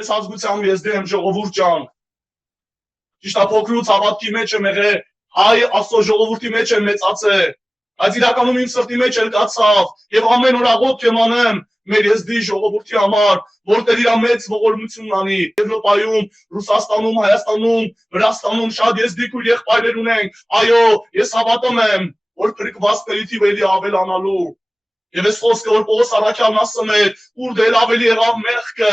Ես ազգությամբ ես դեմ ժողովուրդ ջան։ Ճիշտ է փոքրուց հավատքի մեջ եմ եղել, հայ Աստծո ժողովրդի մեջ եմ մեծացել, բայց իրականում իմ սրտի մեջ էլ կացավ եւ ամեն օր աղոթք եմ անում մեր եզդի ժողովրդի համար, որտեղ իր մեծ ողորմությունն անի։ Եվրոպայում, Ռուսաստանում, Հայաստանում, Վրաստանում շատ եզդիկ ու եղբայրեր ունենք։ Այո, ես հավատում եմ, որ փրկվածների թիվը էլի ավելանալու։ Եվ այս խոսքը, որ Պողոս առաքյալն ասում է, ուր դել ավելի եղավ մեղքը,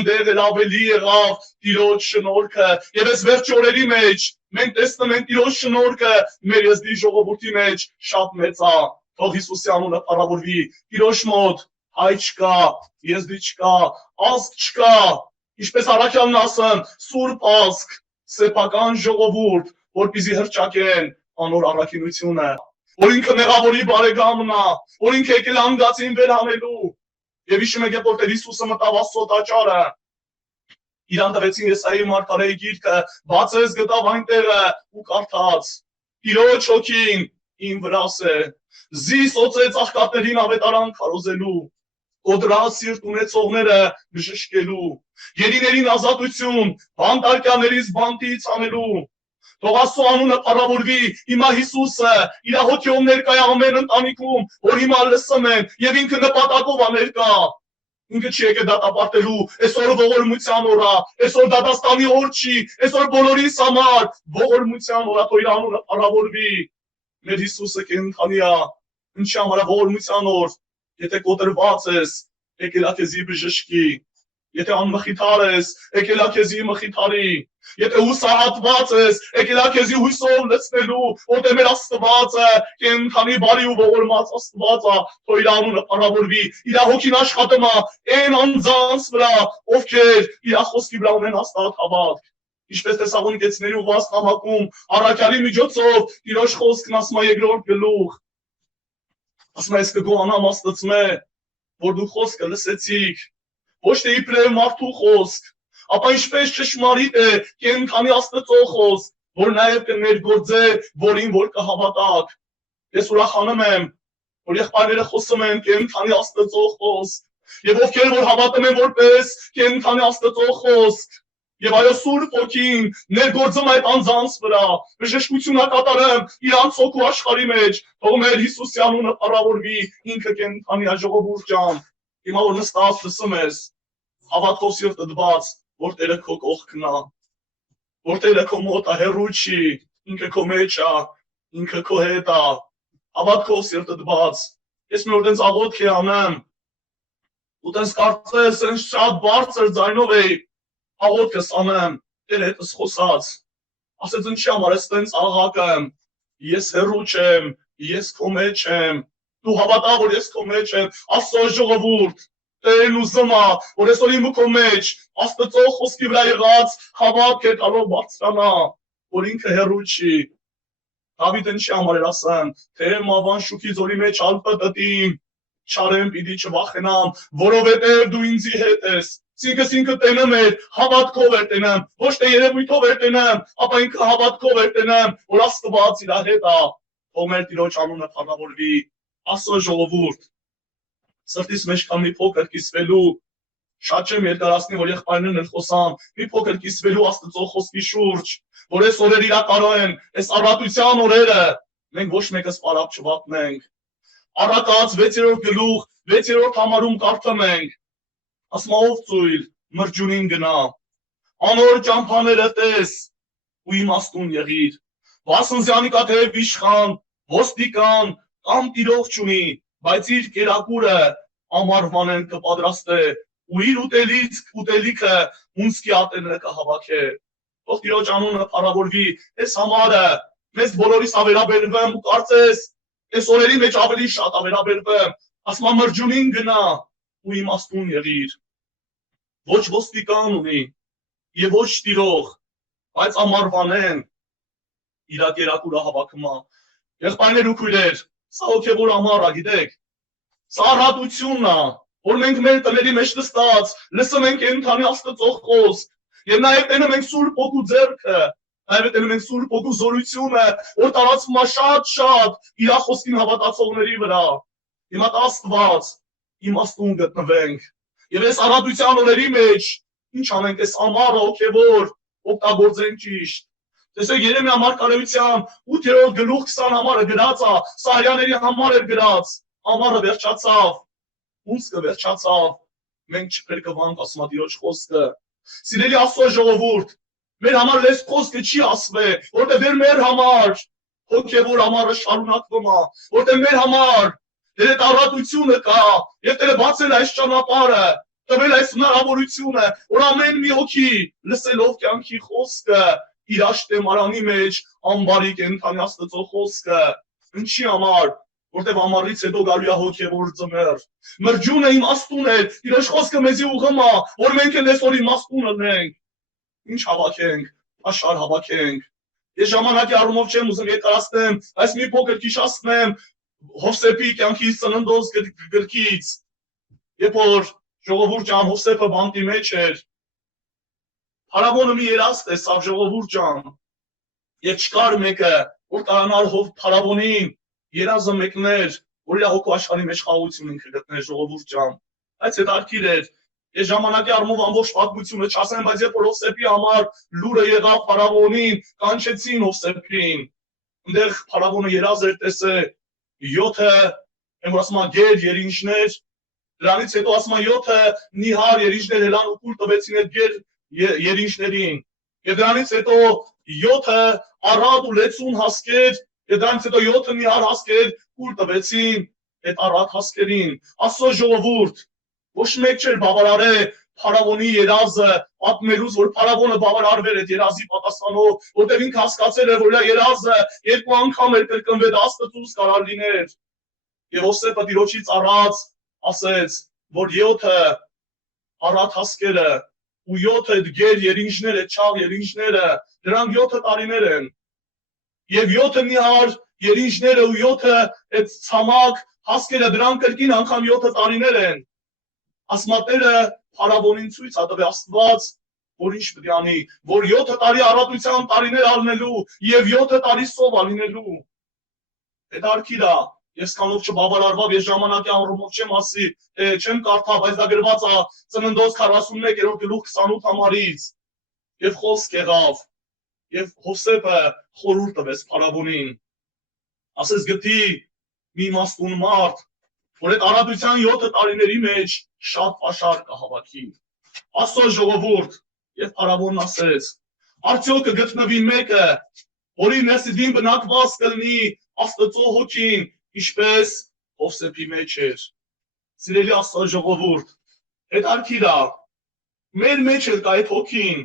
ընդեղ էլ ավելի եղավ Տիրոջ շնորհքը։ Եվ այս վերջի օրերի մեջ մենք տեսնում ենք Տիրոջ շնորհքը մեր եզդի ժողովրդի մեջ շատ մեծ է։ Թող Հիսուսի անունը փառավորվի։ Տիրոջ մոտ հայ չկա, եզդի չկա, ազգ չկա, ինչպես առաքյալն ասում, սուրբ ազգ, սեփական ժողովուրդ, որպեսզի հռչակեն անոր առաքինությունը, որ ինքը մեղավորի բարեկամն է, որ ինքը եկել է անգացին վերանելու։ Եվ հիշում եք, որ Տեր Հիսուսը մտավ Աստծո տաճարը, իրան տվեցին Եսայի մարգարեի գիրքը, բացեց գտավ այնտեղը ու կարդաց. Տիրոջ հոգին իմ վրաս է, զի սոցեց աղքատներին ավետարան քարոզելու, կոդրած սիրտ ունեցողները բժշկելու, գերիներին ազատություն, բանտարկյալներից բանտից անելու։ Թող Աստծո անունը փառավորվի։ Հիմա Հիսուսը իր հոգիով ներկա է ամեն ընտանիքում, որ հիմա լսում են, եւ ինքը նպատակով է ներկա։ Ինքը չի եկել դատապարտելու, այսօր ողորմության օր է, այսօր դատաստանի օր չի, այսօր բոլորիս համար ողորմության օր է, թող իր անունը փառավորվի։ Մեր Հիսուսը կենդանի է, ինչի համար է ողորմության օր։ Եթե կոտրված ես, եկել է քեզի բժշկի։ Եթե անմխիթար ես, եկել է քեզի մխիթարի։ Եթե հուսահատված ես, եկել է քեզի հույսով լցնելու, որտեղ մեր Աստվածը կենդանի բարի ու ողորմած Աստված է, թող իր անունը փառավորվի։ Իր հոգին աշխատում է այն անձանց վրա, ովքեր իր խոսքի վրա ունեն հաստատ հավատք։ Ինչպես Թեսաղոնիկեցիների ուղղված նամակում առաքյալի միջոցով Տիրոջ խոսքն ասում է երկրորդ գլուխ։ Ասում է, ես կգոհանամ Աստծմե, որ դու խոսքը լսեցիք, ոչ թե իբրև մարդու խոսք, ապա ինչպես ճշմարիտ է կենդանի Աստծո խոսք, որ նաև կներգործե, որին որ կհավատաք։ Ես ուրախանում եմ, որ եղբայրները խոսում են կենդանի Աստծո խոսք, եւ ովքեր որ հավատում են որպես կենդանի Աստծո խոսք, եւ այո Սուրբ Ոգին ներգործում այդ անձանց վրա, բժշկություն է կատարում իրանց հոգու աշխարհի մեջ, թող մեր Հիսուսի անունը փառավորվի, ինքը կենդանի է ժողովուրդ ջան։ Հիմա որ նստած լսում ես, հավատքով սիրտդ բաց, որ Տերը քո կողքն է, որ Տերը քո մոտ է, հեռու չի, ինքը քո մեջ է, ինքը քո հետ է, հավատքով սիրտդ բաց։ Ես մի օր տենց աղոթք եմ անում, ու տենց կարծես են շատ բարձր ձայնով էի աղոթքս անում, Տեր հետս խոսած, ասեց ինչի համար ես տենց աղակեմ, ես հեռու չեմ, ես քո մեջ եմ, դու հավատա, որ ես քո մեջ եմ, Աստծո ժողովուրդ, Տերն ուզում է, որ այսօր իմ ու քո մեջ Աստծո խոսքի վրա եղած հավատքը կարող բարձրանա, որ ինքը հեռու չի։ Դավիթը ինչի համար էր ասում, թե մավան շուքի ձորի մեջ ալպտտիմ, չարեմ պիտի չվախենամ, որովհետև դու ինձի հետ ես։ Ինքս ինքը տենում էր, հավատքով էր տենում, ոչ թե երևույթով էր տենում, ապա ինքը հավատքով էր տենում, որ Աստված իր հետ է։ Թող մեր Տիրոջ անունը փառավորվի, Աստծո ժողովուրդ։ Սրտիս մեջ կան մի փոքր կիսվելու, շատ չեմ երկարացնի, որ եղբայրներն են խոսան, մի փոքր կիսվելու Աստծո խոսքի շուրջ, որ այս օրերը իրա կարող են, այս առատության օրերը, մենք ոչ մեկս պարապ չվատնենք։ Առակաց 6-րդ գլուխ, 6-րդ համարում կարդում ենք, ասում ով ծույլ, մրջունին գնա, անոր ճամփաները տես ու իմաստուն եղիր, վասնզյանի կաթև իշխան, ոստիկան կամ տիրող չունի, բայց իր կերակուրը ամառվանեն կպատրաստե ու իր ուտելիքը ունցքի ատենը կհավաքե։ Թող Տիրոջ անունը փառավորվի, այս համարը մեզ բոլորիս ավերաբերվում ու կարծես այս օրերի մեջ ավելի շատ ավերաբերվում, ասում մրջունին գնա ու իմաստուն եղիր, ոչ ոստիկան ունի եւ ոչ տիրող, բայց ամառվանեն իր կերակուրը հավաքում է։ Եղբայրներ ու քույրեր, սա հոգևոր ամառ է, գիտեք, սա առատությունն է, որ մենք մեր տների մեջ նստած լսում ենք կենդանի Աստծո խոսք եւ նաեւ տենում ենք Սուրբ Օգու ձեռքը, նաեւ տենում ենք Սուրբ Օգու զորությունը, որ տարածվում է շատ իր խոսքին հավատացողների վրա։ Հիմա Աստված իմաստուն գտնվենք եւ այս առատության օրերի մեջ Ինչ անենք այս ամառը հոգևոր օգտագործենք ճիշտ։ Տեսեք Երեմիա մարգարեության 8-րդ գլուխ 20 համարը գրած է, Սահարյաների համար էր գրած, ամառը վերջացավ, հունսկը վերջացավ, մենք չփրկվանք ասում է Տիրոջ խոսքը։ Սիրելի Աստծո ժողովուրդ, մեր համար այս խոսքը չի ասվել, որտեղ մեր համար հոգևոր ամառը շարունակվում է, որտեղ մեր համար դեր այդ առատությունը կա, եւ Տերը բացել այս ճանապարհը, տվել այս հնարավորությունը, որ ամեն մի հոգի լսելով կյանքի խոսքը իր աշտեմարանի մեջ ամբարի կենթանի Աստծո խոսքը, ինչի համար, որտեղ ամառից հետո գալու է հոգևոր ձմեռ։ Մրջունը իմաստուն է, Տիրոջ խոսքը մեզի ուղղում է, որ մենք էլ այսօր իմաստուն լինենք։ Ինչ հավաքենք, աշխարհ հավաքենք։ Ես ժամանակի առումով չեմ ուզում երկարացնեմ, այս մի փոքր քիշացնեմ Հովսեփի կյանքի ծննդոց գրքից, երբ որ ժողովուրդ ջան Հովսեփը բանտի մեջ էր, փարավոնը մի երազ տեսավ ժողովուրդ ջան, եւ չկար մեկը, որ կարանար փարավոնին երազը մեկներ, որ իր հոգու աշխարհի մեջ խաղաղություն ինքը գտներ ժողովուրդ ջան։ Այս հետաքրքիր էր։ Ես ժամանակի առումով ամբողջ պատմությունը չասեմ, բայց երբ որ Հովսեփի համար լուրը եղավ փարավոնին, կանչեցին Հովսեփին, այնտեղ փարավոնը երազ էր տեսել 7 ասում է գեր երինջներ, դրանից հետո ասում է 7 նիհար երինջներ հելան ու կուլ տվեցին այդ գեր երինջներին, եւ դրանից հետո 7 առատ ու լեցուն հասկեր, եւ դրանից հետո 7 նիհար հասկեր կուլ տվեցին այդ առատ հասկերին։ Աստծո ժողովուրդ, ոչ մեկ չէր բավարարել փարավոնի երազը, պատմելուց, որ փարավոնը բավարարվել այդ երազի պատասխանով, որտեղ ինքը հասկացել էր, որ իր երազը 2 անգամ էր կրկնվել, 10 կարար լիներ։ Եվ Հովսեփը Տիրոջից առած ասեց, որ 7 առատ հասկերը ու 7 գեր երինջները, չաղ երինջները, դրանք 7 տարիներ են։ Եվ 7 նիհար երինջները ու 7 այդ ցամաք հասկերը, դրանք կրկին անգամ 7 տարիներ են։ Ասմատերը փարավոնին ցույց տվել Աստված, որ ինչ պետք է անի, որ 7 տարի առատության տարիներ ալնելու եւ 7 տարի սով ալնելու։ Հետարքիր է, ես կանով չբավարարվավ, ես ժամանակի առումով չեմ ասի, չեմ կարդա, բայց դա գրված է Ծննդոց 41-րդ գլուխ 28 համարից։ Եվ խոսք եղավ, եւ Հովսեփը խորհուրդ տվեց փարավոնին։ Ասես գտի մի իմաստուն մարդ, որ այդ առատության 7 տարիների մեջ շատ պաշար կհավաքի։ Աստծո ժողովուրդ, եւ փարավոնն ասեց. արդյոք կգտնվի մեկը, որի ներսիդին բնակված կլինի Աստծո հոգին, ինչպես Հովսեփի մեջ էր։ Սիրելի Աստծո ժողովուրդ, հետարքիր է, մեր մեջ էլ կա այդ հոգին։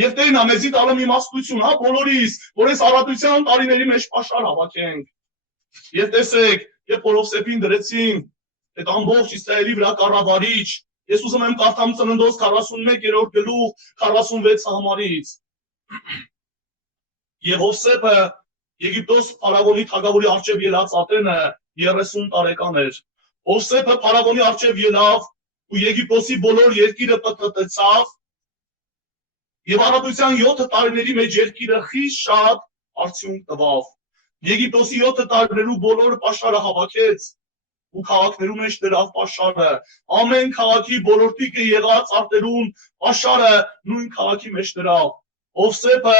Եվ Տերն է մեզի տալում իմաստություն, հա բոլորիս, որ այս առատության տարիների մեջ պաշար հավաքենք։ Եվ տեսեք, երբ որ Հովսեփին դրեցին այդ ամբողջ Իսրայելի վրա կառավարիչ, ես ուզում եմ կարդամ Ծննդոց 41-րդ գլուխ 46 համարից։ Եվ Հովսեփը Եգիպտոս փարավոնի թագավորի առջև ելած ատենը 30 տարեկան էր։ Հովսեփը փարավոնի առջև ելավ ու Եգիպտոսի բոլոր երկիրը պտտեցավ եւ առատության 7 տարիների մեջ երկիրը խիստ շատ արդյունք տվավ։ Եգիպտոսի 7 տարիներու բոլոր պաշարը հավաքեց ու քաղաքներու մեջ դրավ պաշարը։ Ամեն քաղաքի բոլորտիկը եղած արտերուն պաշարը նույն քաղաքի մեջ դրավ։ Հովսեփը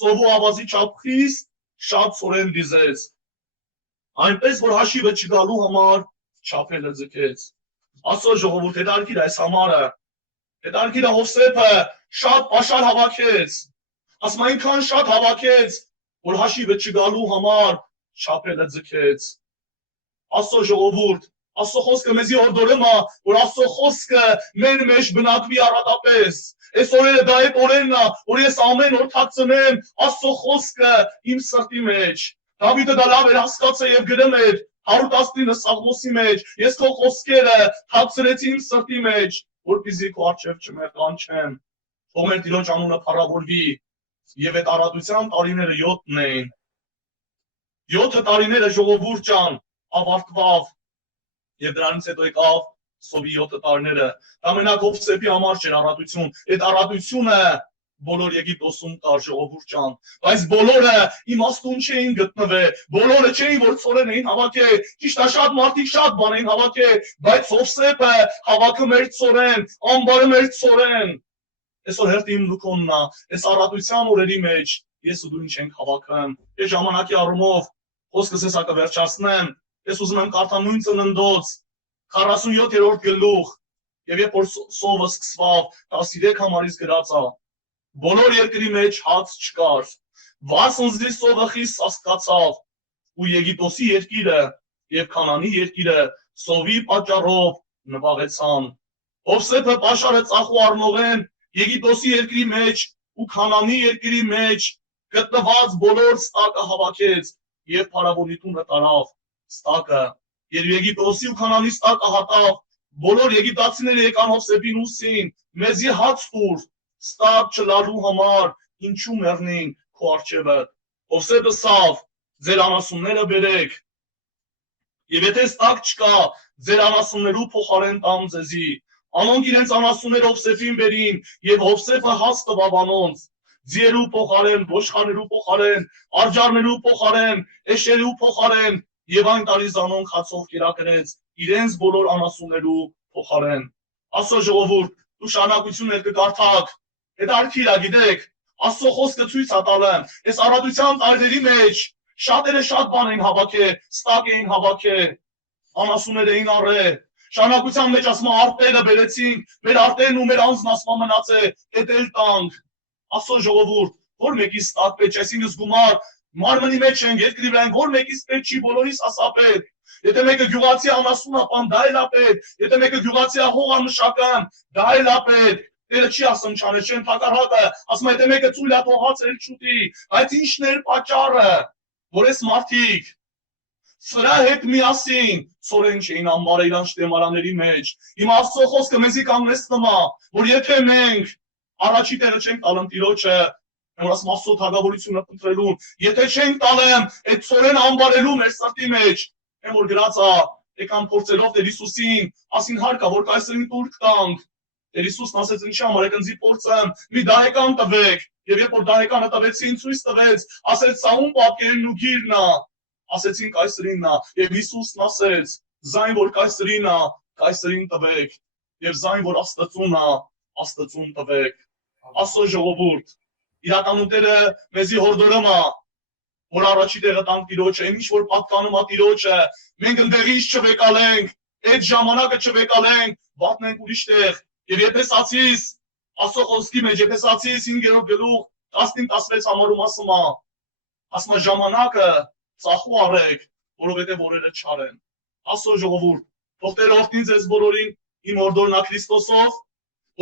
ծովու ավազի չափ խիստ շատ ծորեն դիզեց, այնպես որ հաշիվը չգալու համար չափելը ձգեց։ Աստծո ժողովուրդ, հետարքիր այս համարը, հետարքիր Հովսեփը շատ պաշար հավաքեց, ասում այնքան շատ հավաքեց, որ հաշիվը չգալու համար չափելը ձգեց։ Աստծո ժողովուրդ, Աստծո խոսքը մեզի հորդորում է, որ Աստծո խոսքը մեր մեջ բնակվի առատապես։ Այս օրերը դա այդ օրերն է, որ ես ամեն օր թաքցնեմ Աստծո խոսքը իմ սրտի մեջ։ Դավիթը դա լավ էր հասկացել եւ գրում էր 119 Սաղմոսի մեջ. ես քո խոսքերը թաքցրեցի իմ սրտի մեջ, որպեսզի քո առջև չմերկանչեմ։ Թող մեր Տիրոջ անունը փառավորվի եւ այդ առատության տարիները 7-ն էին։ 7 տարիները ժողովուրդ ջան ավարտվավ եւ դրանից հետո եկավ սովի 7 տարիները։ Դա մենակ Հովսեփի համար չէր առատություն, այդ առատությունը բոլոր Եգիպտոսում կար ժողովուրդ ջան, բայց բոլորը իմաստուն չէին գտնվել, բոլորը չէին որ ծորեն էին հավաքել, ճիշտ է շատ մարդիկ շատ բան էին հավաքել, բայց Հովսեփը հավաքում էր ծորեն, ամբարում էր ծորեն, Այսօր հերթին լուքոննա, այս առատության օրերի մեջ ես ու դու ինչ ենք հավաքում։ Այս ժամանակի առումով խոսքս հեսա կվերջացնեմ, ես ուզում եմ կարդալ նույն ծննդոց 47-րդ գլուխ, եւ երբ որ սովը սկսվավ 13 համարից գրած է, բոլոր երկրի մեջ հաց չկար, վասնզի սովը խիստ սասկացավ, ու Եգիպտոսի երկիրը եւ Քանանի երկիրը սովի պատճառով նվաղեցան։ Հովսեփը պաշարը ծախու առնողեն Եգիպտոսի երկրի մեջ ու Քանանի երկրի մեջ գտնված բոլոր ստակը հավաքեց եւ փարավոնի տունը տարավ ստակը։ Երբ Եգիպտոսի ու Քանանի ստակը հատավ, բոլոր եգիպտացիները եկան Հովսեփին ուսին, մեզի հաց տուր, ստակ չլալու համար, ինչու մեռնին քո առջևը։ Հովսեփը ասավ, ձեր անասունները բերեք, եւ եթե ստակ չկա, ձեր անասուններու փոխարեն տամ ձեզի։ Անոնք իրենց անասունները Հովսեփին բերին, եւ Հովսեփը հաց տվավ անոնց, ձիերու փոխարեն, ոչխարներու փոխարեն, արջարներու փոխարեն, էշերու փոխարեն, եւ այն տարի զանոնք հացով կերակրեց իրենց բոլոր անասուններու փոխարեն։ Աստծո ժողովուրդ, դու շարունակություն եք կկարդաք, հետարքիր ա գիտեք, Աստծո խոսքը ցույց ա տալը, այս առատության տարիների մեջ շատերը շատ բան էին հավաքել, ստակ էին հավաքել, անասուններ էին առել, շարունակության մեջ ասում արտերը բերեցին, մեր արտերն ու մեր անձն ասում մնացել, հետել տանք։ Աստծո ժողովուրդ, որ մեկի ստակ պետք չէ, այսինքն զգումար, մարմնի մեջ են, երկրի վրա են, որ մեկից պետք չի, բոլորիս ասա պետք։ Եթե մեկը գյուղացի անասուն ապան, դա էլ ա պետք, եթե մեկը գյուղացի հողամշական, դա էլ ա պետք։ Տերը չի ասում չանել, չեն թակարհակը, ասում եթե մեկը ծույլ ա թող հաց էլ չուտի, այդ ինչն էր պատճառը, որ այս մարդիկ սրա հետ միասին ծորեն չէին ամբարը իրանց դեմարանների մեջ։ Հիմա Աստծո խոսքը մեզի կանգնեցնում է, որ եթե մենք առաջի տեղը չենք տալում Տիրոջը, որ ասում Աստծո թագավորությունը փնտրելուն, եթե չենք տալեմ այդ ծորեն ամբարելու մեր սրտի մեջ, որ գրած է, եկան փորձելով Տեր Հիսուսին, ասին հարկա, որ կայսրին տուրք տանք։ Տեր Հիսուսն ասեց ինչի համար եք ընձի փորձեմ, մի դահեկան տվեք, եւ երբ որ դահեկանը տվեցին, ցույց տվեց, ասեց սա ում պատկերն ու գիրն է, ասեցին կայսրինն է, եւ Հիսուսն ասեց, զայն որ կայսրին է, կայսրին տվեք, եւ զայն որ Աստծուն է, Աստծուն տվեք։ Աստծո ժողովուրդ, իրականում Տերը մեզի հորդորում է, որ առաջի տեղը տանք Տիրոջը, ինչ որ պատկանում է Տիրոջը, մենք ընդեղից չվեկալենք, այդ ժամանակը չվեկալենք, վատնենք ուրիշ տեղ։ Եվ Եփեսացիս, Աստծո խոսքի մեջ Եփեսացիս 5-րդ գլուխ 15-16 համարում ասում է ժամանակը ծախու առեք, որովհետև օրերը չարեն։ Աստծո ժողովուրդ, թող Տերը օրհնի ձեզ բոլորին, իմ հորդորն է Քրիստոսով,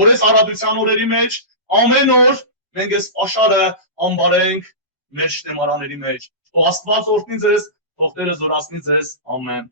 որ այս առատության օրերի մեջ ամեն օր մենք այս աշխարհը ամբարենք մեր շտեմարանների մեջ։ Թող Աստված օրհնի ձեզ, թող Տերը զորացնի ձեզ։ Ամեն։